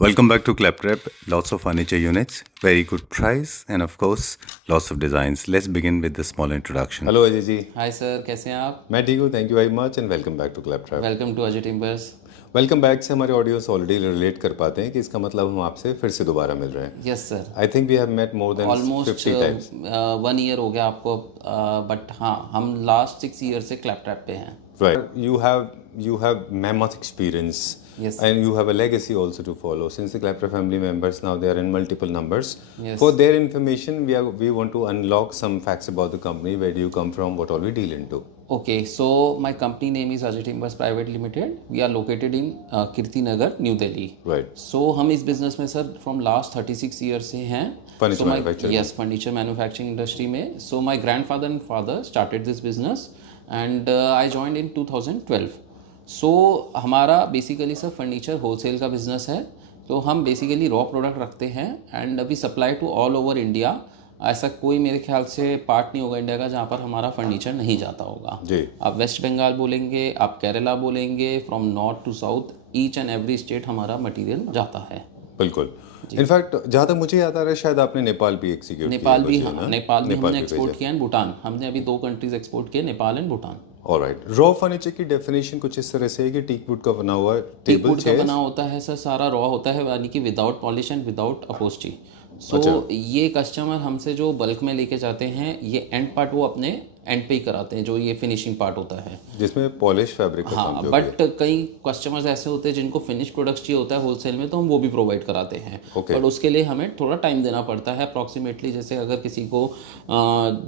Welcome back to Claptrap. Lots of furniture units, very good price, and of course, lots of designs. Let's begin with the small introduction. Hello Ajay ji. Hi sir, कैसे हैं आप? मैं ठीक हूँ, thank you very much and welcome back to Club Trap. Welcome to Ajay Timbers. Welcome back से हमारे audience already relate कर पाते हैं कि इसका मतलब हम आपसे फिर से दोबारा मिल रहे हैं। Yes sir. I think we have met more than almost 50 times. 1 year हो गया आपको, बट हाँ, हम लास्ट 6 ईयर से क्लैप ट्रैप पे हैं। Right, you have mammoth experience. Yes. And you have a legacy also to follow. Since the Claptrap family members now they are in multiple numbers. Yes. For their information, we want to unlock some facts about the company. Where do you come from? What all we deal into? Okay, so my company name is Ajay Timbers Private Limited. We are located in Kirti Nagar, New Delhi. Right. So हम इस business में sir from last 36 year से हैं। Furniture manufacturing. Yes, furniture manufacturing industry में। So my grandfather and father started this business and I joined in 2012। So हमारा basically sir furniture wholesale का business है। तो हम बेसिकली रॉ प्रोडक्ट रखते हैं and we supply to all over India. ऐसा कोई मेरे ख्याल से पार्ट नहीं होगा इंडिया का जहाँ पर हमारा फर्नीचर नहीं जाता होगा जी। आप वेस्ट बंगाल बोलेंगे, आप केरला बोलेंगे, from north to south each and every state हमारा मटेरियल जाता है। बिल्कुल। इनफैक्ट जहाँ तक मुझे याद आ रहा है शायद आपने नेपाल भी एक्सिक्यूट किया। नेपाल भी, हाँ, नेपाल भी हमने एक्सपोर्ट किया एंड भूटान। हमने अभी 2 कंट्रीज एक्सपोर्ट किए, Nepal and Bhutan. Alright. Raw furniture की डेफिनेशन कुछ इस तरह से है कि टीक वुड का बना हुआ टेबल वुड का बना होता है सर, सारा रॉ होता है, यानी कि विदाउट पॉलिश एंड विदाउट अपहोस्ट्री। सो ये कस्टमर हमसे जो बल्क में लेके जाते हैं, ये एंड पार्ट वो अपने एंड पे ही कराते हैं, जो ये फिनिशिंग पार्ट होता है जिसमें पॉलिश फैब्रिक का काम हाँ। जो बट कई कस्टमर्स ऐसे होते हैं जिनको फिनिश प्रोडक्ट्स चाहिए होता है होलसेल में, तो हम वो भी प्रोवाइड कराते हैं। बट उसके लिए हमें थोड़ा टाइम देना पड़ता है। अप्रॉक्सीमेटली जैसे अगर किसी को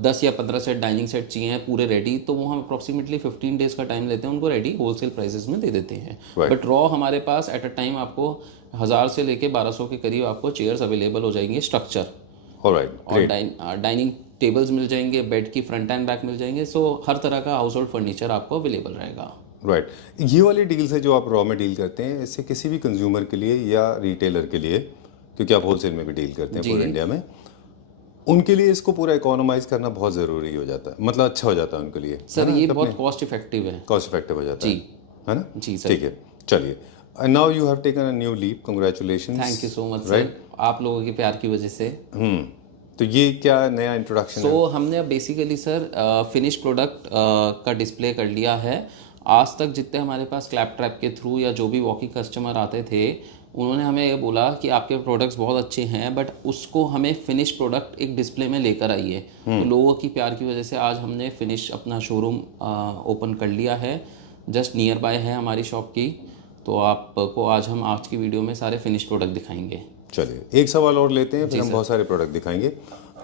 10 या 15 सेट डाइनिंग सेट चाहिए हैं पूरे रेडी, तो वो हम अप्रॉक्सीमेटली 15 डेज का टाइम लेते हैं, उनको रेडी होलसेल प्राइसेस में दे देते हैं। बट रॉ हमारे पास एट अ टाइम आपको 1000 से लेके 1200 के करीब आपको चेयर्स अवेलेबल हो जाएंगे स्ट्रक्चर। ऑलराइट। और डाइनिंग टेबल्स मिल जाएंगे, बेड की फ्रंट एंड बैक मिल जाएंगे। सो हर तरह का हाउस होल्ड फर्नीचर आपको अवेलेबल रहेगा। राइट। ये वाली डील्स है जो आप रॉ में डील करते हैं, इससे किसी भी कंज्यूमर के लिए या रिटेलर के लिए, क्योंकि आप होलसेल में भी डील करते हैं पूरे इंडिया में, उनके लिए इसको पूरा इकोनोमाइज करना बहुत ज़रूरी हो जाता है, मतलब अच्छा हो जाता है उनके लिए। सर ये बहुत कॉस्ट इफेक्टिव है। कॉस्ट इफेक्टिव हो जाता है ना? जी सर। ठीक है, चलिए। Now you have taken a new leap, congratulations. Thank you so much sir, आप लोगों के प्यार की वजह से। तो ये क्या नया इंट्रोडक्शन है? हमने अब बेसिकली सर फिनिश प्रोडक्ट का डिस्प्ले कर लिया है। आज तक जितने हमारे पास क्लैप ट्रैप के थ्रू या जो भी वॉकिंग कस्टमर आते थे, उन्होंने हमें ये बोला कि आपके प्रोडक्ट्स बहुत अच्छे हैं, बट उसको हमें फिनिश प्रोडक्ट एक डिस्प्ले में लेकर आइए। तो लोगों की प्यार की वजह से आज हमने फिनिश अपना शोरूम ओपन कर लिया है। जस्ट नियर बाय है हमारी शॉप की। तो आपको आज हम आज की वीडियो में सारे फिनिश प्रोडक्ट दिखाएंगे। चलिए एक सवाल और लेते हैं, फिर हम बहुत सारे प्रोडक्ट दिखाएंगे।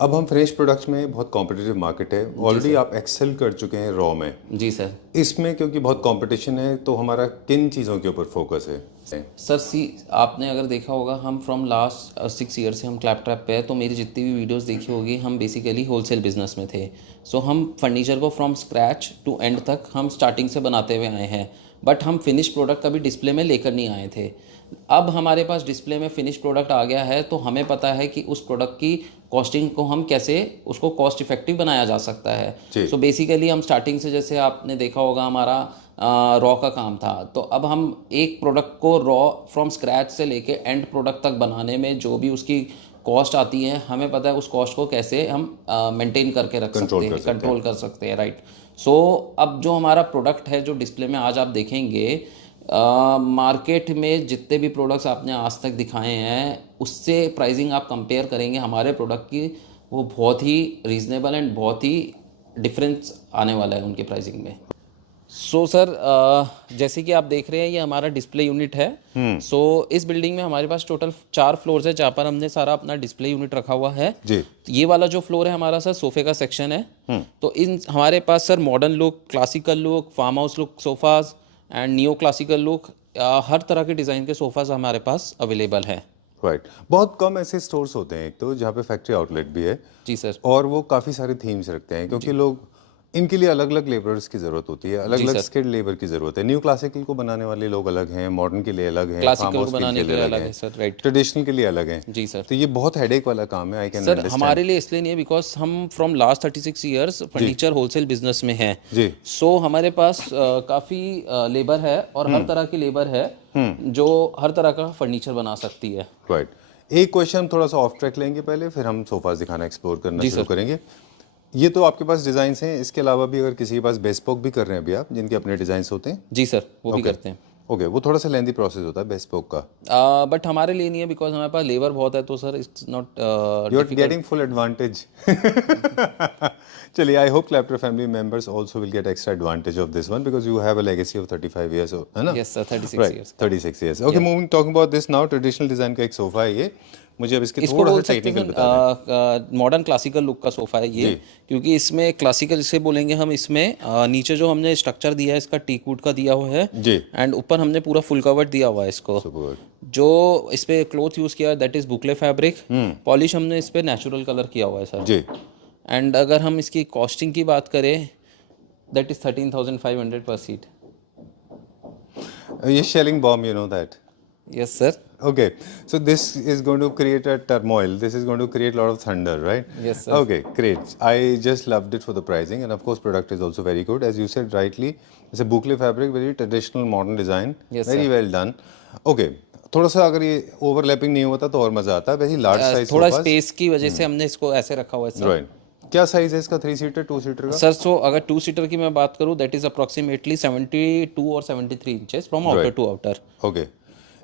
अब हम फिनिश प्रोडक्ट्स में बहुत कॉम्पिटिटिव मार्केट है, ऑलरेडी आप एक्सेल कर चुके हैं रॉ में। जी सर। इसमें क्योंकि बहुत कंपटीशन है, तो हमारा किन चीज़ों के ऊपर फोकस है? सर आपने अगर देखा होगा, हम फ्रॉम लास्ट 6 ईयर से हम क्लैप ट्रैप पे है, तो मेरी जितनी भी वीडियोस देखी होगी, हम बेसिकली होलसेल बिजनेस में थे। सो हम फर्नीचर को फ्रॉम स्क्रैच टू एंड तक हम स्टार्टिंग से बनाते हुए आए हैं, बट हम फिनिश प्रोडक्ट कभी डिस्प्ले में लेकर नहीं आए थे। अब हमारे पास डिस्प्ले में फिनिश प्रोडक्ट आ गया है, तो हमें पता है कि उस प्रोडक्ट की कॉस्टिंग को हम कैसे उसको कॉस्ट इफेक्टिव बनाया जा सकता है। सो बेसिकली हम स्टार्टिंग से, जैसे आपने देखा होगा, हमारा रॉ का काम था। तो अब हम एक प्रोडक्ट को रॉ फ्रॉम स्क्रैच से लेके एंड प्रोडक्ट तक बनाने में जो भी उसकी कॉस्ट आती है, हमें पता है उस कॉस्ट को कैसे हम मेंटेन करके रख सकते हैं, कंट्रोल कर सकते हैं। राइट। सो अब जो हमारा प्रोडक्ट है, जो डिस्प्ले में आज आप देखेंगे, मार्केट में जितने भी प्रोडक्ट्स आपने आज तक दिखाए हैं, उससे प्राइसिंग आप कंपेयर करेंगे हमारे प्रोडक्ट की, वो बहुत ही रीज़नेबल एंड बहुत ही डिफरेंस आने वाला है उनके प्राइसिंग में। सर जैसे कि आप देख रहे हैं, ये हमारा डिस्प्ले यूनिट है। इस बिल्डिंग में हमारे पास टोटल 4 फ्लोर्स है, जहाँ पर हमने सारा अपना डिस्प्ले यूनिट रखा हुआ है जी। ये वाला जो फ्लोर है हमारा सर सोफे का सेक्शन है। तो इन हमारे पास sir modern look, classical look, farm house look sofas and neo classical look, हर तरह के डिज़ाइन के सोफाज हमारे पास अवेलेबल है। राइट। बहुत कम ऐसे स्टोर्स होते हैं एक तो जहाँ पे फैक्ट्री आउटलेट भी है। जी सर। और वो काफ़ी सारे थीम्स रखते हैं, क्योंकि लोग इनके लिए अलग अलग लेबरर्स की ज़रूरत होती है, अलग अलग स्किल्ड लेबर की ज़रूरत है। न्यू क्लासिकल को बनाने वाले लोग अलग हैं, मॉडर्न के लिए अलग हैं, क्लासिकल फार्म को हाउस बनाने के लिए अलग है हैं, सर, राइट। ट्रेडिशनल के लिए अलग हैं। जी सर। तो ये बहुत हेडेक वाला काम है, आई कैन सर अंडरस्टैंड। हमारे लिए इसलिए नहीं है बिकॉज हम from last 36 years furniture wholesale business में हैं। जी। सो हमारे पास काफ़ी लेबर है और हर तरह की लेबर है जो हर तरह का फर्नीचर बना सकती है। राइट। एक क्वेश्चन हम थोड़ा सा ऑफ ट्रैक लेंगे पहले, फिर हम सोफाज दिखाना एक्सप्लोर करना जी शुरू सर। करेंगे। ये तो आपके पास डिज़ाइंस हैं, इसके अलावा भी अगर किसी के पास बेस्पोक भी कर रहे हैं अभी आप, जिनके अपने डिज़ाइंस होते हैं? जी सर, वो भी ओके करते हैं। ओके, वो थोड़ा सा लेंदी प्रोसेस होता है बेस्पोक का। बट हमारे लिए नहीं है बिकॉज हमारे पास लेबर बहुत है, तो sir it's not you are getting full advantage. चलिए, I hope Clapter family members also will get extra advantage of this one because you have a legacy of 35 years, है ना? Yes sir, 36 right, years. 36 years. Okay, moving talking about this now, traditional design का एक sofa है ये। मुझे अब इसके इसको थोड़ा बोल सा सकते टेक्निकल बता दें। हैं मॉडर्न क्लासिकल लुक का सोफ़ा है ये, क्योंकि इसमें क्लासिकल जिसे बोलेंगे हम, इसमें नीचे जो हमने स्ट्रक्चर दिया है इसका टीक वुड का दिया हुआ है जी। एंड ऊपर हमने पूरा फुल कवर दिया हुआ है इसको। Superb. जो इस पे क्लॉथ यूज़ किया है दैट इज़ बुकले फैब्रिक। पॉलिश हमने इस पे नेचुरल कलर किया हुआ है सर। जी। एंड अगर हम इसकी कॉस्टिंग की बात करें दैट इज़ 13,500 पर सीट। ये shelling bomb, you know that. Yes sir. Okay, so this is going to create a turmoil. This is going to create a lot of thunder, right? Yes, sir. Okay, great. I just loved it for the pricing, and of course, product is also very good. As you said rightly, it's a boucle fabric, very traditional, modern design. Yes, very sir. well done. Okay, थोड़ा सा अगर ये overlapping नहीं होता तो और मजा आता है। वैसे लार्ज साइज थोड़ा स्पेस की वजह से हमने इसको ऐसे रखा हुआ है सर। राइट। क्या साइज है इसका, 3 सीटर 2 सीटर का? सर सो अगर 2 सीटर की मैं बात करूं दैट इज अप्रोक्सीमेटली 72 और 73 inches from outer to outer. Okay,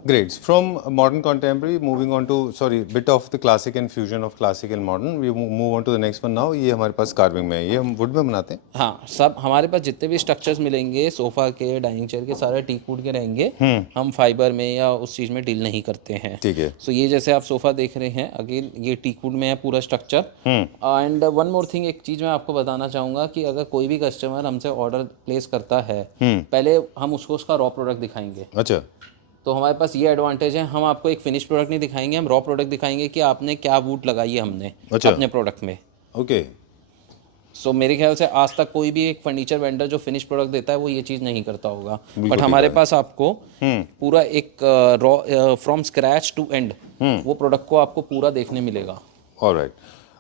great. From modern contemporary, moving on to, sorry, bit of the classic and fusion of classic and modern. We move on to the next one now. ये हमारे पास carving में है, ये हम would में बनाते हैं। हाँ, सब हमारे पास जितने भी स्ट्रक्चर्स मिलेंगे सोफा के, डाइनिंग चेयर के, सारे टीक वुड के रहेंगे। हम फाइबर में या उस चीज़ में डील नहीं करते हैं। ठीक है। सो ये जैसे आप सोफा देख रहे हैं, अगेन ये टीक वुड में है पूरा structure. And one more thing, एक चीज़ मैं आपको बताना चाहूँगा कि अगर कोई भी कस्टमर हमसे ऑर्डर प्लेस करता है, पहले हम उसको उसका रॉ प्रोडक्ट दिखाएंगे। अच्छा। तो हमारे पास ये एडवांटेज है, हम आपको एक फिनिश प्रोडक्ट नहीं दिखाएंगे, हम रॉ प्रोडक्ट दिखाएंगे कि आपने क्या वुड लगाई है हमने अपने प्रोडक्ट में। ओके। सो मेरे ख्याल से आज तक कोई भी एक फर्नीचर वेंडर जो फिनिश प्रोडक्ट देता है वो ये चीज़ नहीं करता होगा, बट हमारे पास आपको पूरा एक raw from scratch to end वो प्रोडक्ट को आपको पूरा देखने मिलेगा। ऑलराइट।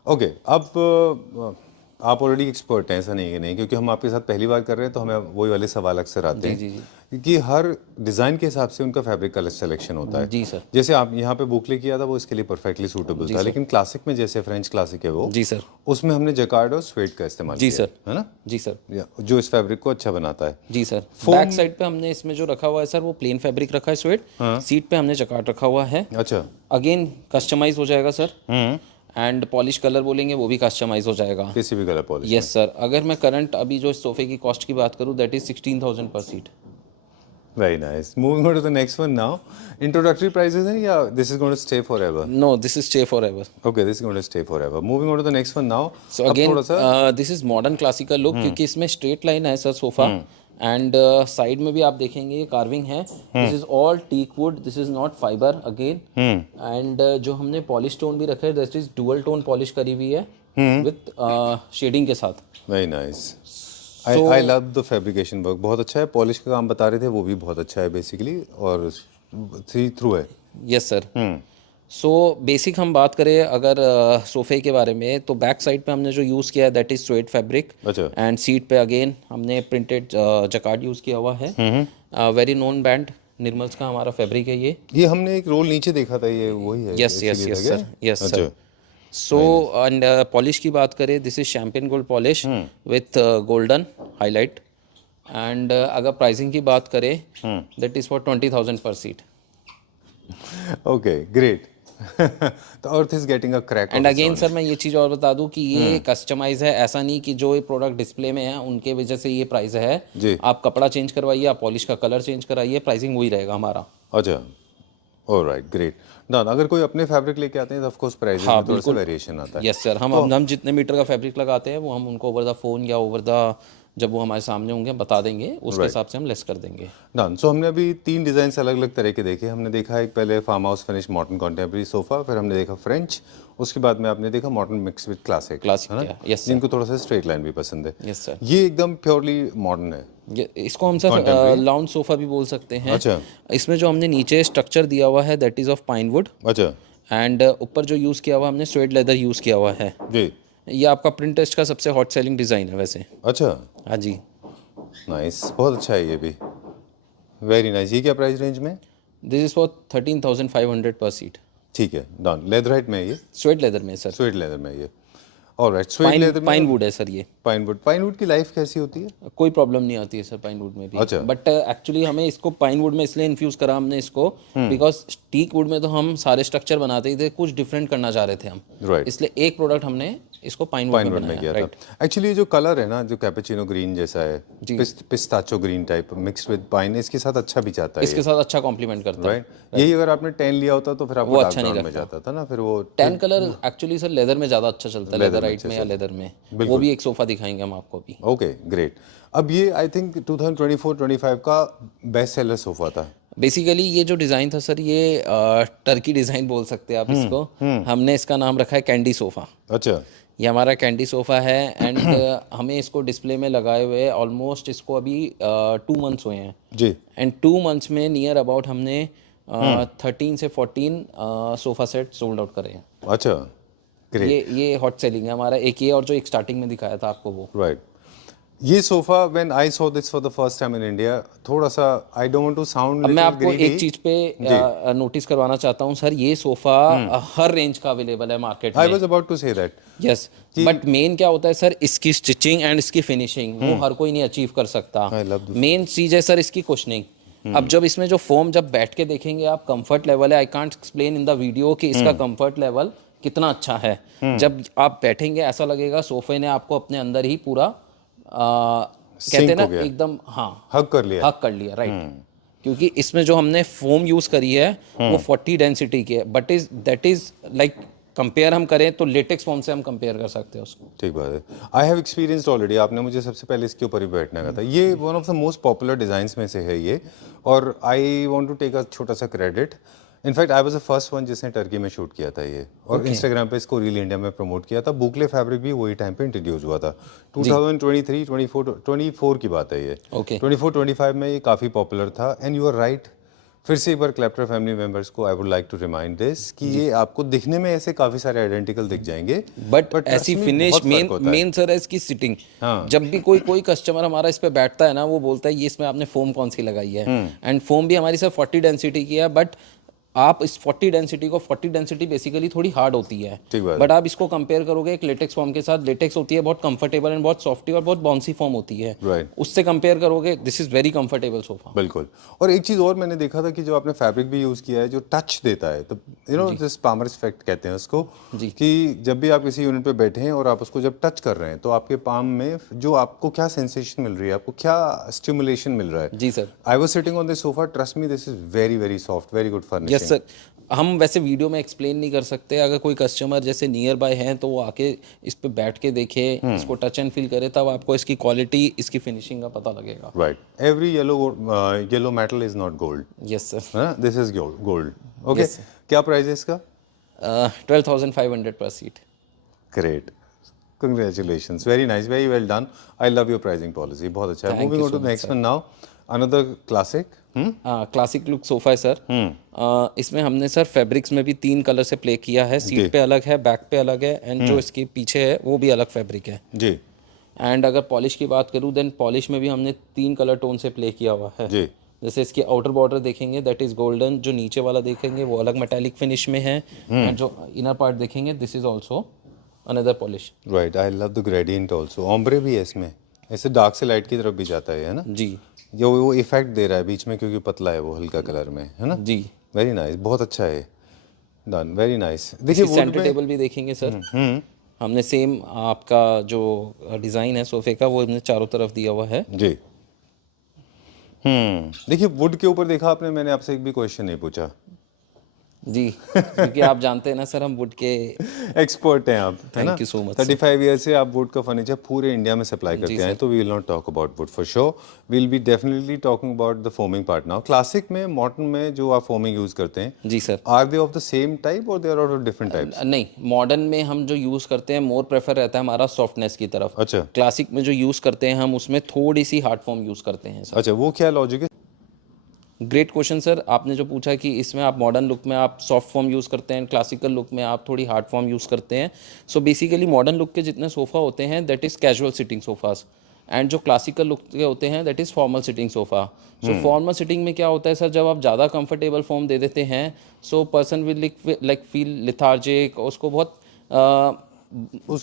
ओके, अब आप ऑलरेडी एक्सपर्ट हैं, ऐसा नहीं है नहीं, क्योंकि हम आपके साथ पहली बार कर रहे हैं तो हमें वही वाले सवाल अक्सर आते हैं। जी जी कि हर डिज़ाइन के हिसाब से उनका फैब्रिक कलर सिलेक्शन होता है। जी सर। जैसे आप यहाँ पे बुकले किया था वो इसके लिए परफेक्टली सूटेबल था, लेकिन क्लासिक में जैसे फ्रेंच क्लासिक है वो, जी सर, उसमें हमने जैकार्ड और स्वेड का इस्तेमाल जी किया सर, है ना? जी सर, जो इस फैब्रिक को अच्छा बनाता है। जी सर। बैक साइड पे हमने इसमें जो रखा हुआ है सर वो प्लेन फैब्रिक रखा है स्वेड। सीट पे हमने जकार्ड रखा हुआ है। अच्छा। अगेन कस्टमाइज हो जाएगा सर। एंड पॉलिश कलर बोलेंगे वो भी कस्टमाइज हो जाएगा, किसी भी कलर पॉलिश। Yes sir. अगर मैं करंट अभी जो इस सोफे की कॉस्ट की बात करूँ दैट इज 16,000 पर seat. Very nice. Moving on to the next one now. Introductory prices हैं या this is going to stay forever? No, this is stay forever. Okay, this is going to stay forever. Moving on to the next one now. So अब again, थोड़ा सा this is modern classical look, क्योंकि इसमें straight line है sir sofa. And side में भी आप देखेंगे ये कार्विंग है। This is all teak wood, this is not fibre again. And जो हमने पॉलिश टोन भी रखा है that is dual tone polish करी हुई है विथ शेडिंग के साथ। Very nice. I love the fabrication work, बहुत अच्छा है। पॉलिश का काम बता रहे थे वो भी बहुत अच्छा है बेसिकली, और सी थ्रू है। Yes sir. सो बेसिक हम बात करें अगर सोफे के बारे में, तो बैक साइड पे हमने जो यूज़ किया है दैट इज स्वेड फैब्रिक। अच्छा। एंड सीट पे अगेन हमने प्रिंटेड जकार्ड यूज़ किया हुआ है। वेरी नोन ब्रांड निर्मल्स का हमारा फैब्रिक है ये हमने एक रोल नीचे देखा था, ये वही है? Yes yes yes sir, yes sir. So and polish की बात करें, this is champagne gold polish with golden highlight. And अगर प्राइसिंग की बात करें दैट इज फॉर 20,000 पर seat. Okay, great. The earth is getting a crack. And again sir मैं ये चीज़ और बता दूं कि ये कस्टमाइज है, ऐसा नहीं कि जो ये प्रोडक्ट डिस्प्ले में है उनके वजह से ये प्राइस है जी। आप कपड़ा चेंज करवाइए, आप पॉलिश का कलर चेंज कराइए, प्राइसिंग वही रहेगा हमारा। अच्छा, ऑलराइट, ग्रेट डन। अगर कोई अपने फैब्रिक लेके आते हैं तो ऑफ कोर्स प्राइस में थोड़ा सा वेरिएशन आता है। Yes sir. हम जितने मीटर का फैब्रिक लगाते हैं वो हम उनको ओवर द फोन या ओवर द जब वो हमारे सामने होंगे बता देंगे, उसके हिसाब से हम लेस कर देंगे। डन। सो हमने अभी 3 डिज़ाइन अलग अलग तरह के देखे। हमने देखा एक पहले farm house finish modern contemporary sofa, फिर हमने देखा फ्रेंच, उसके बाद में आपने देखा मॉडर्न मिक्स विद क्लासिक, है ना? यस सर, जिनको थोड़ा सा स्ट्रेट लाइन भी पसंद है। Yes sir. ये एकदम प्योरली मॉडर्न है। इसको हम सर लाउंज सोफ़ा भी बोल सकते हैं। अच्छा इसमें जो हमने नीचे स्ट्रक्चर दिया हुआ है that is of pine would, अच्छा एंड ऊपर जो यूज़ किया हुआ हमने स्वेड लेदर यूज़ किया हुआ है। जी। ये आपका प्रिंट टेस्ट का सबसे हॉट सेलिंग डिज़ाइन है वैसे। अच्छा, हाँ जी। नाइस, बहुत अच्छा है ये भी, वेरी नाइस। ये क्या प्राइस रेंज में? This is for 13,500 per seat. ठीक है, डन। लेदराइट में है ये? स्वेड लेदर में सर। स्वेट लेदर में है ये। ऑलराइट, स्वेट लेदर में पाइन वुड है सर ये। पाइन वुड की लाइफ कैसी होती है? कोई प्रॉब्लम नहीं आती है सर पाइन वुड में भी। अच्छा। बट एक्चुअली हमें इसको पाइन वुड में इसलिए इन्फ्यूज़ करा हमने इसको बिकॉज टीक वुड में तो हम सारे स्ट्रक्चर बनाते ही थे, कुछ डिफरेंट करना चाह रहे थे हम, राइट। इसलिए एक प्रोडक्ट हमने इसको पाइन वुड में बनाया। किया राइट। था। एक्चुअली जो कलर है ना, जो कैपेचिनो ग्रीन जैसा है, pistachio green type mix with pine, इसके साथ अच्छा भी जाता है इसके साथ अच्छा कॉम्प्लीमेंट करता है। राइट। यही अगर आपने 10 लिया होता तो फिर आपको डार्क ब्राउन में जाता था ना, फिर वो 10 कलर एक्चुअली सर लेदर में ज़्यादा अच्छा चलता है, लेदराइट में या लेदर में। वो भी एक सोफ़ा दिखाएंगे हम आपको भी। Okay great. अब ये आई थिंक 2024-25 का बेस्ट सेलर सोफा था। बेसिकली ये जो डिज़ाइन था सर, ये टर्की डिज़ाइन बोल सकते हैं आप इसको। हमने इसका नाम रखा है कैंडी सोफ़ा। अच्छा। ये हमारा कैंडी सोफ़ा है एंड हमें इसको डिस्प्ले में लगाए हुए ऑलमोस्ट इसको अभी 2 मंथ्स हुए हैं जी। एंड 2 मंथ्स में नियर अबाउट हमने 13 से 14 सोफ़ा सेट सोल्ड आउट करे हैं। अच्छा ग्रेट। ये हॉट सेलिंग है हमारा। एक ये और जो एक स्टार्टिंग में दिखाया था आपको वो। राइट। ये sofa when I saw this for the first time in India, थोड़ा सा I don't want to sound, अब मैं आपको एक चीज पे नोटिस करवाना चाहता हूँ सर, ये सोफा हर रेंज का अवेलेबल है मार्केट में। I was about to say that. Yes, but main क्या होता है सर, इसकी स्टिचिंग एंड इसकी फिनिशिंग वो हर कोई नहीं अचीव कर सकता। मेन चीज है सर इसकी कुशनिंग। अब जब इसमें जो फोम जब बैठ के देखेंगे आप, कंफर्ट लेवल है, I can't explain in the video कि इसका कंफर्ट लेवल कितना अच्छा है। जब आप बैठेंगे ऐसा लगेगा सोफे ने आपको अपने अंदर ही पूरा कहते हैं ना एकदम, हाँ, हक कर लिया राइट। क्योंकि इसमें जो हमने फोम यूज करी है वो 40 डेंसिटी की है, but that is like compare हम करें तो लेटेक्स फोम से हम कंपेयर कर सकते हैं उसको। ठीक बात है। I have experienced already. आपने मुझे सबसे पहले इसके ऊपर ही बैठने का था। ये one of the most popular designs में से है ये, और I want to take a छोटा सा credit. In fact I was the first one जिसने टर्की में शूट किया था ये, और इंस्टाग्राम पे इसको रील इंडिया में प्रमोट किया था। बुकले फैब्रिक भी वही टाइम पे इंट्रोड्यूस हुआ था। 2023-24 की बात है ये। 24-25 में ये काफ़ी पॉपुलर था। एंड यू आर राइट, फिर से एक बार क्लैप्टर फैमिली मेंबर्स को I would like to remind this कि ये आपको दिखने में ऐसे काफ़ी सारे आइडेंटिकल दिख जाएंगे, बट ऐसी फिनिश मेन सर है इसकी सिटिंग। जब भी कोई कस्टमर हमारा इस पे बैठता है ना, वो बोलता है ये इसमें आपने फोम कौन सी लगाई है, एंड फोम भी हमारी सर 40 डेंसिटी की है। बट आप इस 40 डेंसिटी बेसिकली थोड़ी हार्ड होती है, बट आप इसको कंपेयर करोगे एक लेटेक्स फॉर्म के साथ, लेटेक्स होती है बहुत कंफर्टेबल एंड बहुत सॉफ्टी और बहुत बाउंसी फॉर्म होती है। उससे कंपेयर करोगे this is very comfortable sofa. बिल्कुल। और एक चीज़ और मैंने देखा था कि जो आपने फैब्रिक भी यूज़ किया है, जो टच देता है, तो you know this farmers effect कहते हैं उसको, कि जब भी आप किसी यूनिट पे बैठे हैं और आप उसको जब टच कर रहे हैं तो आपके पाम में जो आपको क्या सेंसेशन मिल रही है, आपको क्या स्टिमुलेशन मिल रहा है। जी sir. I was sitting on this sofa, trust me this is very very soft, very good furnishing. Yes sir. हम वैसे वीडियो में एक्सप्लेन नहीं कर सकते, अगर कोई कस्टमर जैसे नियर बाय हैं तो वो आके इस पे बैठ के देखे, इसको टच एंड फील करे, तब आपको इसकी क्वालिटी, इसकी फिनिशिंग का पता लगेगा। Right. Every yellow metal is not gold. Yes sir. This is gold. Okay. क्या प्राइस है इसका? 12,500 per seat. Great, congratulations, very nice, very well done. I love your pricing policy, बहुत अच्छा है। Moving on to next one now, another classic. Classic look sofa है sir. इसमें हमने sir fabrics में भी 3 कलर से प्ले किया है। सीट पे अलग है, बैक पे अलग है, एंड जो इसके पीछे है वो भी अलग फैब्रिक है जी। एंड अगर पॉलिश की बात करूँ देन पॉलिश में भी हमने 3 कलर टोन से प्ले किया हुआ है जी। जैसे इसकी आउटर बॉर्डर देखेंगे दैट इज गोल्डन, जो नीचे वाला देखेंगे वो अलग मेटालिक फिनिश में है, एंड जो इनर पार्ट देखेंगे this is also another polish. Right. I love the gradient also. Ombre भी है इसमें, ऐसे डार्क से लाइट की तरफ भी जाता है ना जी। जो वो इफेक्ट दे रहा है बीच में, क्योंकि पतला है वो हल्का कलर में, है ना जी। वेरी नाइस, बहुत अच्छा है, डन, वेरी नाइस। देखिए सेंटर टेबल भी देखेंगे सर। हमने सेम आपका जो डिज़ाइन है सोफे का वो हमने चारों तरफ दिया हुआ है जी। देखिए वुड के ऊपर देखा आपने, मैंने आपसे एक भी क्वेश्चन नहीं पूछा। जी, क्योंकि आप जानते हैं ना सर, हम वुड के एक्सपर्ट हैं आप, है ना? Thank you so much, 35 year से आप वुड का फर्नीचर पूरे इंडिया में सप्लाई जी करते हैं, सर। तो we will not talk about wood for sure, we'll be definitely talking about the foaming part now. Classic में, मॉडर्न में जो आप फोमिंग यूज करते हैं, जी sir. Are they of the same type और they are of different types? नहीं, modern में हम जो यूज़ करते हैं मोर प्रेफर रहता है हमारा सॉफ्टनेस की तरफ। अच्छा क्लासिक में जो यूज़ करते हैं हम उसमें थोड़ी सी हार्ड फॉर्म यूज़ करते हैं सर। अच्छा, वो क्या लॉजिक है? ग्रेट क्वेश्चन सर, आपने जो पूछा कि इसमें आप मॉडर्न लुक में आप सॉफ्ट फॉर्म यूज़ करते हैं, क्लासिकल लुक में आप थोड़ी हार्ड फॉर्म यूज़ करते हैं। सो बेसिकली मॉडर्न लुक के जितने सोफ़ा होते हैं that is casual sitting sofas, and जो क्लासिकल लुक के होते हैं that is formal sitting sofa. So formal sitting में क्या होता है सर, जब आप ज़्यादा कंफर्टेबल फॉर्म दे देते हैं so person will like feel lethargic, उसको बहुत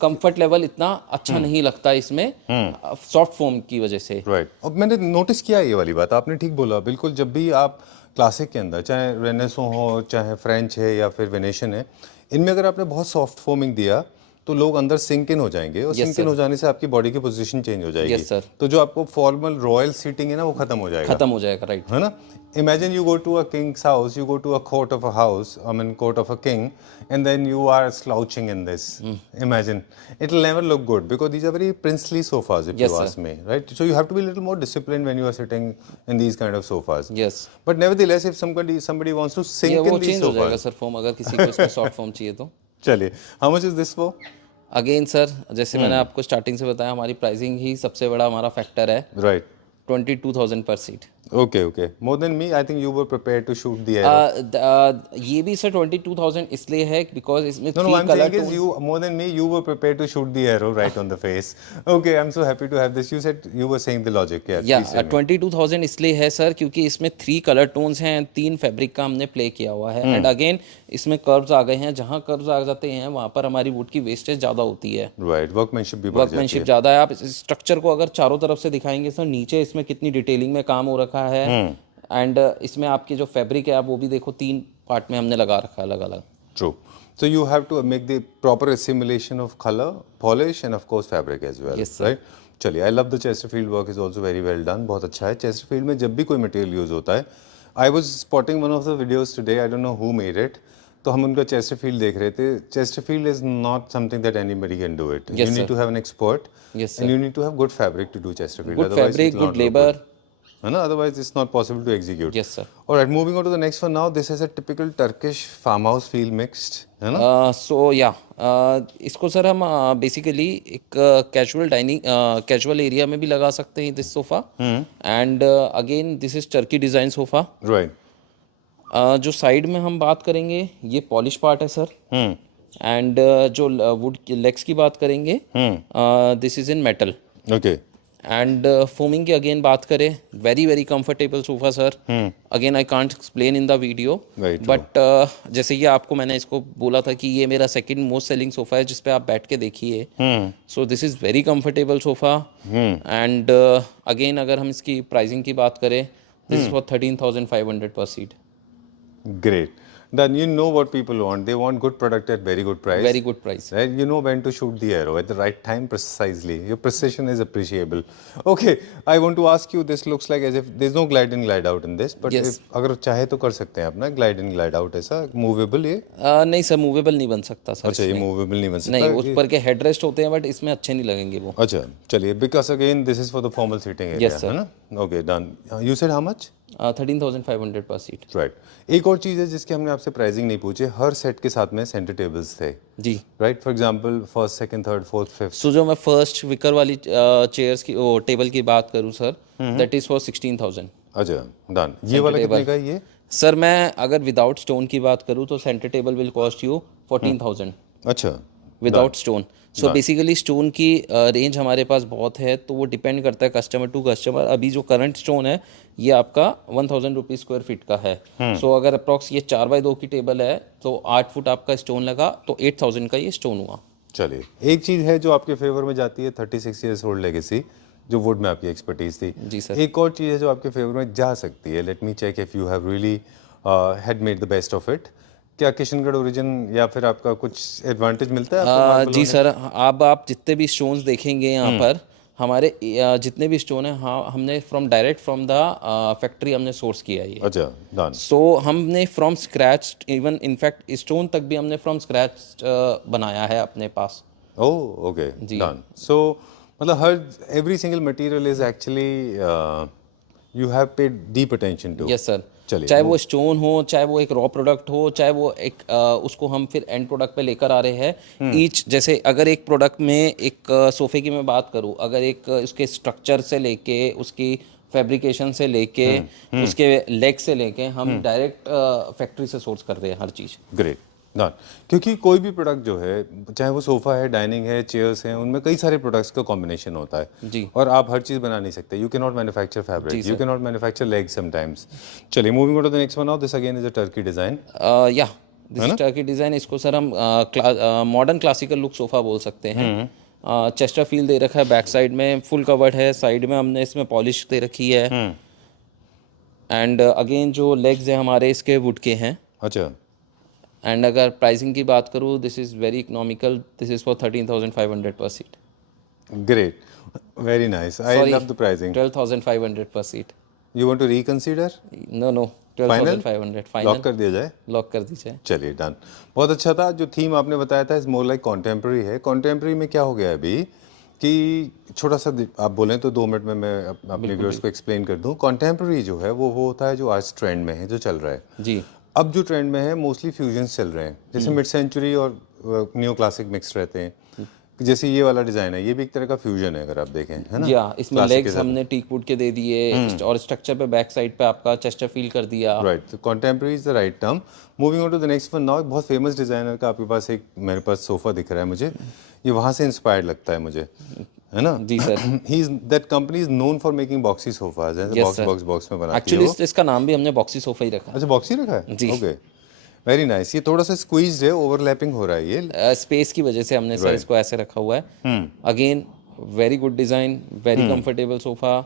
कंफर्ट लेवल इतना अच्छा नहीं लगता इसमें सॉफ्ट फॉर्म की वजह से। राइट। अब मैंने नोटिस किया ये वाली बात, आपने ठीक बोला बिल्कुल। जब भी आप क्लासिक के अंदर, चाहे रेनेसो हो, चाहे फ्रेंच है या फिर वेनेशियन है, इनमें अगर आपने बहुत सॉफ्ट फोमिंग दिया तो लोग अंदर सिंक इन हो जाएंगे, और Yes, सिंक इन हो जाने से आपकी बॉडी की पोजीशन चेंज हो जाएगी। Yes, sir. तो जो आपको फॉर्मल रॉयल सीटिंग है ना, वो खत्म हो जाएगा, खत्म हो जाएगा, राइट। है ना? Imagine you go to a king's house, you go to a court of a house, I mean court of a king, and then you are slouching in this. Imagine, it'll never look good because these are very princely sofas, if Yes, you sir. ask me, right? So you have to be a little more disciplined when you are sitting in these kind of sofas. Yes, But nevertheless, if somebody wants to ये sink वो in these change हो जाएगा sofas, sir form, अगर किसी को इसमें soft form चाहिए तो। चलिए, how much is this for? Again sir, जैसे मैंने आपको स्टार्टिंग से बताया, हमारी प्राइसिंग ही सबसे बड़ा हमारा फैक्टर है। Right. 22,000 पर seat. Okay, okay. More than me, I think you were prepared to shoot the arrow. ये भी सर 22,000 इसलिए है बिकॉज इसमें No, no, 3 I'm colour saying is you, more than me, you were prepared to shoot the arrow right on the face. Okay, I'm so happy to have this. You said you were saying the logic. Yes, या please tell me. 22,000 इसलिए है sir क्योंकि इसमें 3 colour tones हैं, 3 fabric का हमने play किया हुआ है, एंड अगेन इसमें कर्व्स आ गए हैं। जहाँ कर्व्स आ जाते हैं वहाँ पर हमारी वुड की वेस्टेज ज़्यादा होती है, Right, workmanship भी बढ़ जाती वर्कमैनशिप है. ज़्यादा है। आप स्ट्रक्चर को अगर चारों तरफ से दिखाएंगे सर, नीचे इसमें कितनी डिटेलिंग में काम हो रखा है, एंड इसमें आपकी जो फैब्रिक है आप वो भी देखो, 3 पार्ट में हमने लगा रखा है अलग अलग। True. So you have to make the proper assimilation of color, polish, and of course fabric as well. Yes, sir. Right? चलिए, I love the Chesterfield work is also very well done. बहुत अच्छा है। Chesterfield में जब भी कोई material use होता है, I was spotting one of the videos today. I don't know who made it. तो हम उनका Chesterfield देख रहे थे. Chesterfield is not something that anybody can do it. Yes, you need sir. to have an expert. Yes, sir. And you need to have good fabric to do Chesterfield. Good Otherwise, fabric, it will good not look labour. good. है ना? Otherwise, it's not possible to execute. Yes sir. All right, moving on to the next one now. This is a typical Turkish farmhouse feel mixed. है ना? सो या इसको sir हम basically एक casual dining casual area में भी लगा सकते हैं this sofa, and again this is Turkey design sofa. Right. जो साइड में हम बात करेंगे ये पॉलिश पार्ट है सर, एंड जो वुड लेग्स की बात करेंगे this is in metal, Okay. And foaming की अगेन बात करें, very very comfortable sofa sir. Again I can't explain in the video, Very true. But जैसे ये आपको मैंने इसको बोला था कि ये मेरा सेकंड मोस्ट सेलिंग सोफ़ा है जिस पे आप बैठ के देखिए। So this is very comfortable sofa, and again अगर हम इसकी प्राइसिंग की बात करें, this is for 13,500 per seat. Great. Then you know what people want. They want good product at very good price. Very good price. Right? You know when to shoot the arrow at the right time precisely. Your precision is appreciable. Okay, I want to ask you, this looks like as if there's no glide in glide out in this, but Yes. if अगर चाहे तो कर सकते हैं अपना glide in glide out ऐसा movable ये? नहीं सर, मूवेबल नहीं बन सकता सर। अच्छा, ये movable नहीं बन सकता? नहीं, उस पर के हेड रेस्ट होते हैं बट इसमें अच्छे नहीं लगेंगे वो। अच्छा, चलिए, because again this is for the formal seating area. Yes, sir. है ना? Okay, done. You said how much? 13,500 per seat. Right. एक और चीज़ है जिसकी हमने आपसे प्राइसिंग नहीं पूछी, हर सेट के साथ में सेंटर टेबल्स थे, जी। Right? For example first, second, third, fourth, fifth. So जो मैं फर्स्ट विकर वाली चेयर्स की टेबल की बात करूँ सर, दैट इज़ फॉर 16,000। अच्छा, डन। ये वाला कितने का है ये? सर मैं अगर विदाउट स्टोन की बात करूँ तो centre table will cost you 14,000 अच्छा, without stone. So basically stone की रेंज हमारे पास बहुत है, तो वो डिपेंड करता है कस्टमर टू कस्टमर। अभी जो करंट स्टोन है ये आपका 1,000 रुपीज़ स्क्वायर फीट का है। सो अगर अप्रॉक्स ये 4x2 की टेबल है तो 8 फुट आपका स्टोन लगा, तो 8,000 का ये स्टोन हुआ। चलिए, एक चीज़ है जो आपके फेवर में जाती है, 36 ईयर्स ओल्ड लेगेसी, जो वुड में आपकी एक्सपर्टीज थी। जी सर। एक और चीज़ है जो आपके फेवर में जा सकती है, let me check if you have really had made the best of it. क्या किशनगढ़ ओरिजिन या फिर आपका कुछ एडवांटेज मिलता है आपको? जी सर, अब आप जितने भी स्टोन्स देखेंगे यहाँ पर, हमारे जितने भी स्टोन हैं, हाँ, हमने डायरेक्ट फ्रॉम द फैक्ट्री हमने सोर्स किया है ये। अच्छा, डन। सो हमने from scratch, even in fact stone तक भी हमने फ्रॉम स्क्रैच बनाया है अपने पास। ओह, ओके, डन। सो मतलब हर every single material is actually you have paid deep attention to. Yes sir. चलिए, चाहे वो स्टोन हो, चाहे वो एक रॉ प्रोडक्ट हो, चाहे वो एक उसको हम फिर एंड प्रोडक्ट पे लेकर आ रहे हैं। ईच जैसे अगर एक प्रोडक्ट में एक सोफे की मैं बात करूँ, अगर एक उसके स्ट्रक्चर से लेके उसकी फैब्रिकेशन से लेके उसके लेग से लेके हम डायरेक्ट फैक्ट्री से सोर्स कर रहे हैं हर चीज़। Great, done. क्योंकि कोई भी प्रोडक्ट जो है, चाहे वो सोफ़ा है, डाइनिंग है, चेयर्स हैं, उनमें कई सारे प्रोडक्ट्स का कॉम्बिनेशन होता है जी। और आप हर चीज़ बना नहीं सकते। You can not manufacture fabric, you can not manufacture leg sometimes. चलिए, moving on to the next one. Now this again is a Turkey design. या दिस इज टर्की डिज़ाइन। इसको सर हम मॉडर्न क्लासिकल लुक सोफ़ा बोल सकते हैं। Chester feel दे रखा है, बैक साइड में फुल कवर्ड है, साइड में हमने इसमें पॉलिश दे रखी है। एंड अगेन जो लेग्स हैं हमारे इसके वुड के हैं। अच्छा, एंड अगर प्राइसिंग की बात करूँ, this is very economical, this is for 13,500 per seat. Great, very nice, I love the pricing. 12,500 per seat. You want to reconsider? No 12,500 final. Lock कर दिया जाए? लॉक कर दीजिए। चलिए, डन। बहुत अच्छा था। जो थीम आपने बताया था इज मोर लाइक कॉन्टेम्प्रेरी है। कॉन्टेम्प्रेरी में क्या हो गया है अभी कि छोटा सा आप बोलें तो 2 मिनट में मैं अपने व्यूअर्स को एक्सप्लेन कर दूं। कॉन्टेम्प्रेरी जो है वो होता है जो आज ट्रेंड में है, जो चल रहा है जी। अब जो ट्रेंड में है मोस्टली फ्यूजन्स चल रहे हैं, जैसे मिड सेंचुरी और न्यू क्लासिक मिक्स रहते हैं। जैसे ये वाला डिज़ाइन है, ये भी एक तरह का फ्यूजन है अगर आप देखें, है ना? या इसमें लेग्स हमने टीक वुड के दे दिए और स्ट्रक्चर पे बैक साइड पे आपका चेस्टर फील कर दिया। राइट, तो contemporary is the right term. Moving on to the next one now. बहुत फेमस डिज़ाइनर का आपके पास एक मेरे पास सोफ़ा दिख रहा है मुझे, ये वहाँ से इंस्पायर्ड लगता है मुझे, है ना? जी sir. He is that company is known for making boxy sofas, box में बनाती है एक्चुअली इसका नाम भी हमने बॉक्सी सोफा ही रखा अच्छा, बॉक्सी रखा है? जी। Okay, very nice. ये थोड़ा सा स्क्वीज्ड है, ओवरलैपिंग हो रहा है ये। है। स्पेस की वजह से हमने सर इसको ऐसे रखा हुआ है। Again very good design, very comfortable sofa.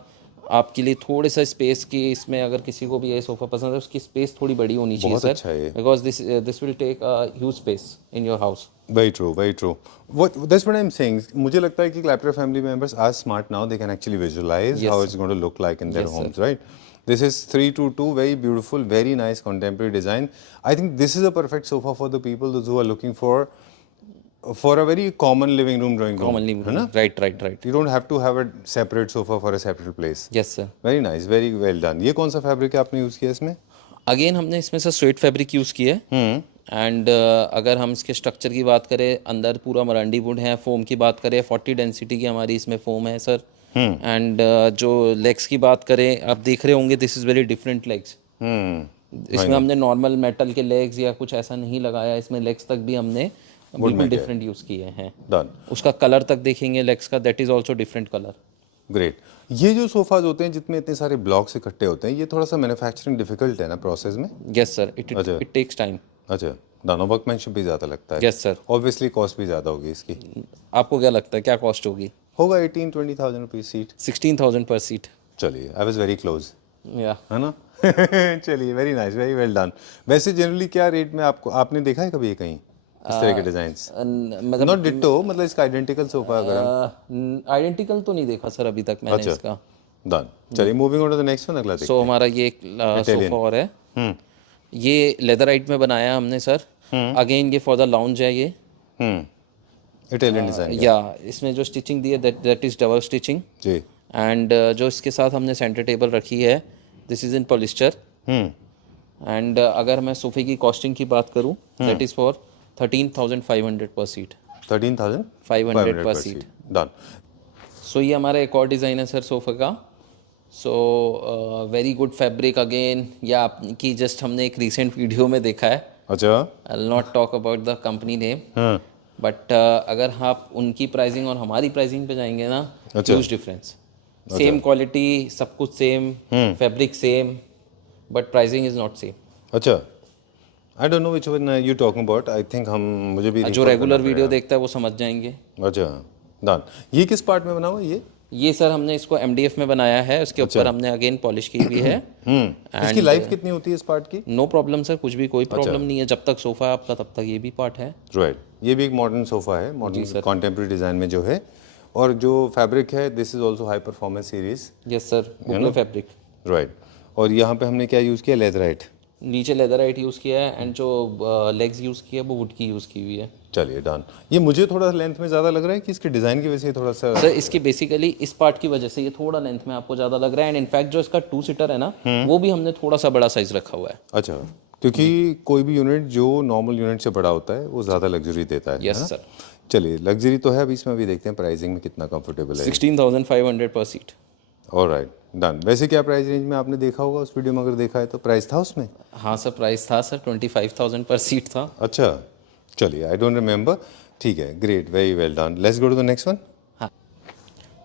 आपके लिए थोड़े सा स्पेस की, इसमें अगर किसी को भी ये सोफ़ा पसंद है उसकी स्पेस थोड़ी बड़ी होनी चाहिए बहुत सर, अच्छा है ये। Because this will take a huge space in your house. Very true, very true. That's what I am saying. मुझे लगता है कि Clapter family members are smart now, they can actually visualise how it's going to look like in their homes, right? This is 322, very beautiful, very nice contemporary design. I think this is a perfect sofa for the people those who are looking for a very common living room, drawing room. Commonly है ना? Right. You don't have to have a separate sofa for a separate place. Yes sir. Very nice, very well done. ये कौन सा fabric आपने use किया इसमें? Again हमने इसमें सर स्वेट फैब्रिक यूज़ किया है। एंड अगर हम इसके स्ट्रक्चर की बात करें, अंदर पूरा मरांडी वुड है। फोम की बात करें, 40 डेंसिटी की हमारी इसमें फोम है सर। एंड जो लेग्स की बात करें, आप देख रहे होंगे this is very different legs. इसमें हमने नॉर्मल मेटल के लेग्स या कुछ ऐसा नहीं लगाया, इसमें लेग्स तक भी हमने बिल्कुल डिफरेंट यूज़ किए हैं। Done. उसका कलर तक देखेंगे लेग्स का, that is also different colour. Great. ये जो सोफाज होते हैं जितमें इतने सारे ब्लॉक्स इकट्ठे होते हैं, ये थोड़ा सा मैन्युफैक्चरिंग डिफिकल्ट है ना प्रोसेस में? Yes sir, it takes time. अच्छा, दाना वर्कमैनशिप भी ज़्यादा लगता है। Yes sir. ऑब्वियसली कॉस्ट भी ज़्यादा होगी इसकी। आपको क्या लगता है क्या कॉस्ट होगी? होगा 18-20,000 रुपीज सीट। 16,000 पर सीट। चलिए, आई वाज वेरी क्लोज, या है ना? चलिए, very nice, very well done. वैसे जनरली क्या रेट में आपने देखा है कभी ये कहीं इस तरह के डिजाइन्स? मतलब नॉट डिट्टो, मतलब इसका आइडेंटिकल सोफा अगर आइडेंटिकल तो नहीं देखा सर अभी तक मैंने अच्छा। इसका। डन। चलिए, moving on to the next one. अगला सो हमारा ये एक सोफा और है, ये लेदराइट में बनाया हमने सर। अगेन ये फॉर द लाउंज है ये। इटालियन डिजाइन या इसमें जो स्टिचिंग दी है दैट इज डबल स्टिचिंग जी। एंड जो इसके साथ हमने सेंटर टेबल रखी है, this is in polyester. And अगर मैं सोफे की कॉस्टिंग की बात करूं, that is for 13,500 per seat. 13,500 per seat. Done. सो ये हमारा एक और डिज़ाइन है सर सोफे का। So very good fabric again, या आपकी जस्ट हमने एक रिसेंट वीडियो में देखा है। अच्छा, I will not talk about the company name, but अगर आप उनकी प्राइसिंग और हमारी प्राइसिंग पे जाएंगे ना, ह्यूज डिफरेंस। सेम क्वालिटी, सब कुछ same, fabric same, but pricing is not same. अच्छा, I don't know which one you talking about. I think हम मुझे भी जो रेगुलर वीडियो देखता है वो समझ जाएंगे। अच्छा, डन। ये किस पार्ट में बना हुआ है ये सर हमने इसको MDF में बनाया है, उसके ऊपर हमने अगेन पॉलिश की भी है। इसकी लाइफ कितनी होती है इस पार्ट की? नो प्रॉब्लम सर, कुछ भी कोई प्रॉब्लम नहीं है। जब तक सोफा है आपका तब तक ये भी पार्ट है। राइट, ये भी एक मॉडर्न सोफा है, मॉडर्न कॉन्टेम्प्रेरी डिज़ाइन में जो है और जो फैब्रिक है this is also high performance series, yes sir, boucle fabric. Right. और यहाँ पे हमने क्या यूज़ किया, लेदराइट। नीचे लेदराइट यूज़ किया है एंड जो लेग्स यूज़ किया है वो वुड की यूज़ की हुई है। चलिए डन। ये मुझे थोड़ा लेंथ में ज़्यादा लग रहा है कि इसके डिज़ाइन की वजह से थोड़ा सा? सर इसकी बेसिकली इस पार्ट की वजह से ये थोड़ा लेंथ में आपको ज़्यादा लग रहा है एंड इनफैक्ट जो इसका 2 सीटर है ना वो भी हमने थोड़ा सा बड़ा साइज़ रखा हुआ है। अच्छा, क्योंकि कोई भी यूनिट जो नॉर्मल यूनिट से बड़ा होता है वो ज़्यादा लग्जरी देता है। यस है ना? सर। चलिए लग्जरी तो है, अभी इसमें अभी देखते हैं प्राइसिंग में कितना कंफर्टेबल है। 16,500 पर सीट। Alright done. वैसे क्या प्राइस रेंज में आपने देखा होगा उस वीडियो में, अगर देखा है तो प्राइस था उसमें? हाँ सर, प्राइस था सर 25,000 पर सीट था। अच्छा, चलिए आई डोंट रिमेंबर। ठीक है, great, very well done. Let's go to the next one. हाँ,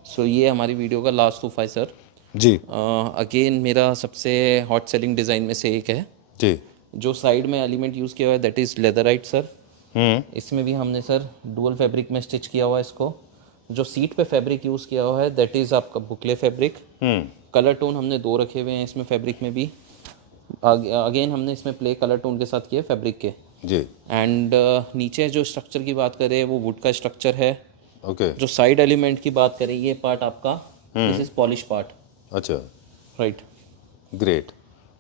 सो ये हमारी वीडियो का लास्ट सोफा है सर। जी अगेन मेरा सबसे हॉट सेलिंग डिज़ाइन में से एक है। जी। जो साइड में एलिमेंट यूज़ किया हुआ है दैट इज़ लेदराइट सर। इसमें भी हमने सर डुअल फैब्रिक में स्टिच किया हुआ है इसको। जो सीट पे फैब्रिक यूज़ किया हुआ है दैट इज़ आपका बुकले फैब्रिक। कलर टोन हमने 2 रखे हुए हैं इसमें फैब्रिक में भी। अगेन हमने इसमें प्ले कलर टोन के साथ किया फैब्रिक के। जी। एंड नीचे जो स्ट्रक्चर की बात करें वो वुड का स्ट्रक्चर है। ओके। जो साइड एलिमेंट की बात करें ये पार्ट आपका दिस इज पॉलिश पार्ट। अच्छा, राइट। Great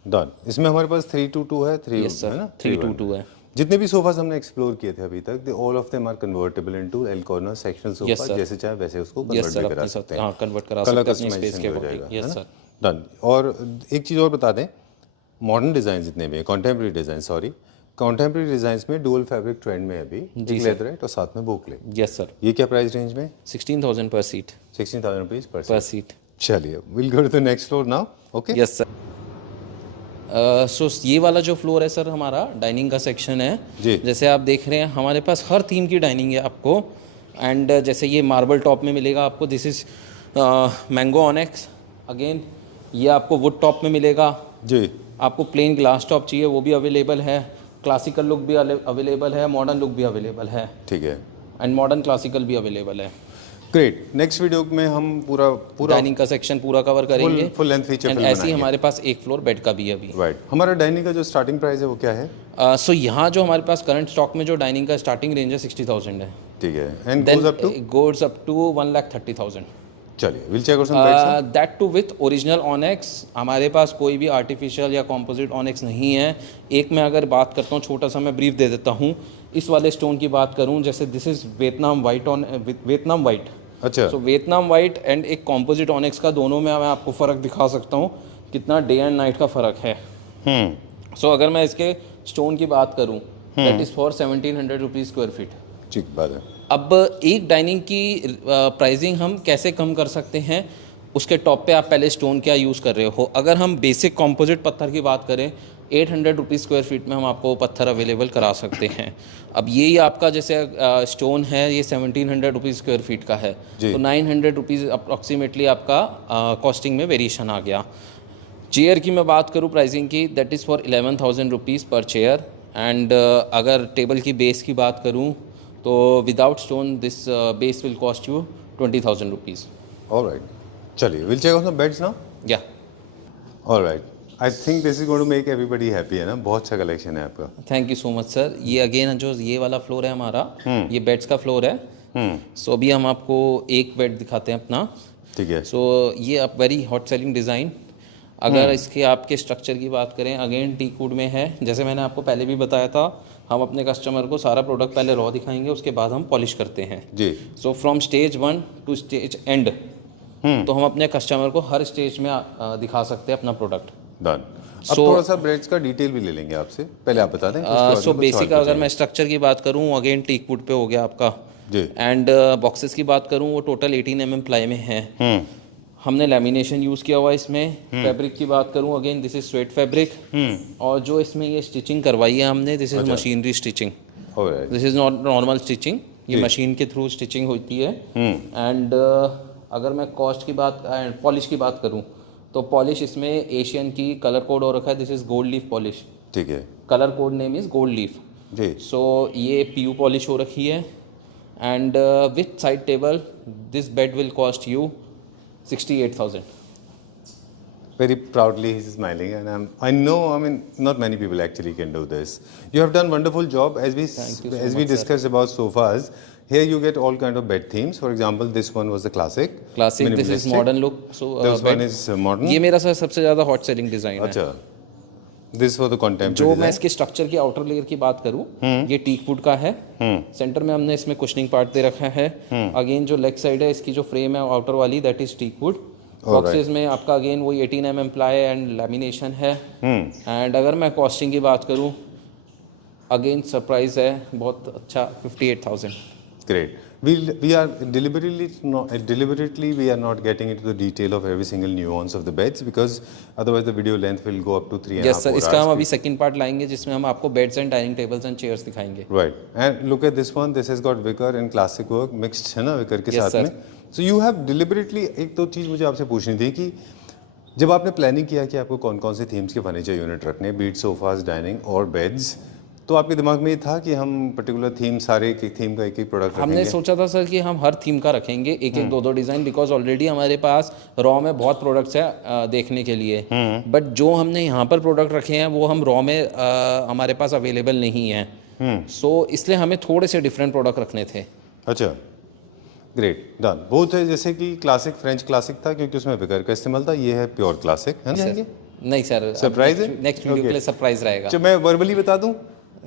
done. इसमें हमारे पास 322 है, 3 यस है सर, ना? 322 है। जितने भी सोफास हमने एक्सप्लोर किए थे अभी तक, all of them are convertible into L corner section sofa. Yes, sir. जैसे चाहे वैसे उसको यस कन्वर्ट सर, भी करा अपने सकते साथ हैं। हाँ कन्वर्ट करा कलर सकते हैं अपनी स्पेस कस्टमाइजेशन के भी हो अकॉर्डिंग। जाएगा, है यस ना? सर। डन। और एक चीज़ और बता दें, मॉडर्न डिज़ाइन जितने भी हैं, contemporary design, sorry, contemporary designs में डुअल फैब्रिक ट्रेंड में है अभी, एक लेदराइट और साथ में बोकले। Yes sir. ये क्या प्राइस रेंज में? 16,000 पर सीट। 16,000 रुपीज़ पर पर सीट। चलिए will go to the next floor now. Okay. Yes sir. So ये वाला जो फ्लोर है सर हमारा डाइनिंग का सेक्शन है। जी। जैसे आप देख रहे हैं हमारे पास हर थीम की डाइनिंग है आपको। एंड जैसे ये मार्बल टॉप में मिलेगा आपको, this is mango onyx. Again ये आपको वुड टॉप में मिलेगा। जी। आपको प्लेन ग्लास टॉप चाहिए वो भी अवेलेबल है। क्लासिकल लुक भी अवेलेबल है, मॉडर्न लुक भी अवेलेबल है ठीक है। एंड मॉडर्न क्लासिकल भी अवेलेबल है। ग्रेट। नेक्स्ट वीडियो में हम पूरा डाइनिंग का सेक्शन पूरा कवर करेंगे। Full length feature and film ऐसे ही बनाएंगे। हमारे पास एक फ्लोर बेड का भी है अभी। राइट। हमारा डाइनिंग का जो स्टार्टिंग प्राइस है वो क्या है? सो यहाँ जो हमारे पास करंट स्टॉक में जो डाइनिंग का स्टार्टिंग रेंज है 60,000 है। ठीक है। And then goes up to? Goes up to 1,30,000। चलिए will check out some beds. That too with original onyx. हमारे पास कोई भी आर्टिफिशियल या कॉम्पोजिट ऑनेक्स नहीं है। एक मैं अगर बात करता हूँ, छोटा सा मैं ब्रीफ दे देता हूँ। इस वाले स्टोन की बात करूँ, जैसे this is Vietnam white Vietnam white. अच्छा। सो वियतनाम वाइट एंड एक कॉम्पोजिट ऑनेक्स का दोनों में मैं आपको फ़र्क दिखा सकता हूँ कितना डे एंड नाइट का फ़र्क है। सो अगर मैं इसके स्टोन की बात करूँ that is for 1,700 rupees square feet. ठीक बात है। अब एक डाइनिंग की प्राइसिंग हम कैसे कम कर सकते हैं, उसके टॉप पे आप पहले स्टोन क्या यूज़ कर रहे हो। अगर हम बेसिक कॉम्पोजिट पत्थर की बात करें 800 रुपीज़ स्क्वायर फीट में हम आपको पत्थर अवेलेबल करा सकते हैं। अब यही आपका जैसे स्टोन है ये 1,700 रुपीज़ स्क्वायर फीट का है, तो 900 रुपीज़ अप्रॉक्सीमेटली आपका कॉस्टिंग में वेरिएशन आ गया। चेयर की मैं बात करूँ प्राइसिंग की, that is for 11,000 rupees per chair. And अगर टेबल की बेस की बात करूँ तो without stone this base will cost you 20,000 rupees. Alright. चलिए will check out some beds now. Yeah alright. I think this is going to make everybody happy, है ना? बहुत अच्छा कलेक्शन है आपका। Thank you so much sir. ये again जो ये वाला फ्लोर है हमारा, ये बेड्स का फ्लोर है। सो अभी हम आपको एक बेड दिखाते हैं अपना। ठीक है। सो ये अब वेरी हॉट सेलिंग डिज़ाइन। अगर इसके आपके स्ट्रक्चर की बात करें, अगेन टीक वुड में है। जैसे मैंने आपको पहले भी बताया था, हम अपने कस्टमर को सारा प्रोडक्ट पहले रॉ दिखाएंगे, उसके बाद हम पॉलिश करते हैं जी। So from stage 1 to stage end, तो हम अपने कस्टमर को हर स्टेज में दिखा सकते हैं अपना प्रोडक्ट। डन। अब थोड़ा सा ब्रेड्स का डिटेल भी ले लेंगे आपसे, पहले आप बता दें। सो बेसिक अगर मैं स्ट्रक्चर की बात करूँ, अगेन टीक वुड पे हो गया आपका जी। एंड बॉक्सेस की बात करूँ वो टोटल 18 mm प्लाई में है। हमने लेमिनेशन यूज़ किया हुआ है इसमें। फैब्रिक की बात करूँ, again this is sweat fabric. और जो इसमें ये स्टिचिंग करवाई है हमने, this is machinery stitching, this is not normal stitching. ये मशीन के थ्रू स्टिचिंग होती है। एंड अगर मैं कॉस्ट की बात, पॉलिश की बात करूँ तो पॉलिश इसमें एशियन की कलर कोड हो रखा है, this is gold leaf polish. ठीक है। Colour code name is gold leaf जी। सो ये PU पॉलिश हो रखी है। And with side table this bed will cost you 68,000। Very proudly he's smiling, and I know, I mean, not many people actually can do this. You have done wonderful job. As we discussed about sofas, here you get all kind of bed themes. For example, this one was the classic. This is minimalistic. modern look. So This one is modern. ये मेरा sir सबसे ज़्यादा hot selling design है. अच्छा, this was the contemporary जो design. मैं इसके structure की आउटर लेयर की बात करूं, ये टीक वुड का है. सेंटर में हमने इसमें कुशनिंग पार्ट दे रखा है. अगेन जो लेग साइड है इसकी जो फ्रेम है आउटर वाली, that is teak wood. Boxes में आपका अगेन वही 18 mm प्लाई एंड लैमिनेशन है. एंड अगर मैं कॉस्टिंग की बात करूं, अगेन सरप्राइज है बहुत अच्छा, 58,000. Great. We are deliberately we are not getting into the detail of every single nuance of the beds, because otherwise the video length will go up to 3.5 yes sir, hours. इसका हम अभी second part लाएंगे जिसमें हम आपको beds and dining tables and chairs दिखाएंगे. Right. And look at this one. This has got wicker and classic work mixed, है ना, wicker के Yes, साथ sir. में. So you have deliberately, एक तो चीज़ मुझे आपसे पूछनी थी कि जब आपने प्लानिंग किया कि आपको कौन कौन से थीम्स के फर्नीचर यूनिट रखने, बीट सोफाज, डाइनिंग और बेड्स, तो आपके दिमाग में ये था कि हम पर्टिकुलर थीम, सारे एक थीम का एक प्रोडक्ट हमने रखेंगे? सोचा था सर कि हम हर थीम का रखेंगे, एक एक दो डिज़ाइन, बिकॉज ऑलरेडी हमारे पास रॉ में बहुत प्रोडक्ट्स है देखने के लिए. बट जो हमने यहाँ पर प्रोडक्ट रखे हैं वो हम रॉ में हमारे पास अवेलेबल नहीं है. सो इसलिए हमें थोड़े से डिफरेंट प्रोडक्ट रखने थे. अच्छा, ग्रेट, डन. वो थे जैसे कि क्लासिक, फ्रेंच क्लासिक था क्योंकि उसमें विकर का इस्तेमाल था. ये है प्योर क्लासिक, है ना? नहीं सर, सरप्राइज है. नेक्स्ट वीडियो के लिए सरप्राइज रहेगा. चलो मैं वर्बली बता दूं.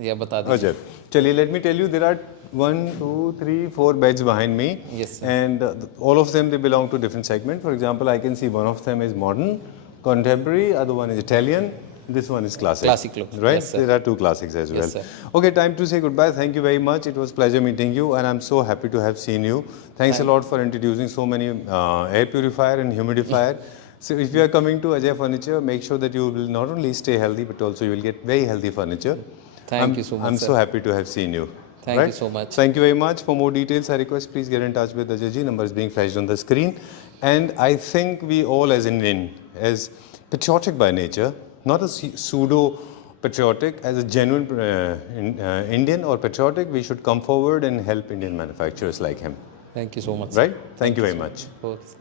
या बता दीजिए. अच्छा, चलिए, let me tell you, there are 1, 2, 3, 4 beds behind me. Yes, sir. And all of them, they belong to different segment. For example, I can see one of them is modern, contemporary, other one is Italian, this one is classic. Classic look. Right? Yes, sir. There are 2 classics as well. Yes, sir. Okay, time to say goodbye. Thank you very much. It was pleasure meeting you, and I'm so happy to have seen you. Thanks a lot for introducing so many air purifier and humidifier. So if you are coming to Ajay Furniture, make sure that you will not only stay healthy, but also you will get very healthy furniture. Thank you so much, I'm sir. so happy to have seen you. Thank you so much. Thank you very much. For more details, I request please get in touch with Ajay ji. Number is being flashed on the screen. And I think we all as Indian, as patriotic by nature, not a pseudo patriotic, as a genuine Indian or patriotic, we should come forward and help Indian manufacturers like him. Thank you so much. Right? Thank you very much. Okay.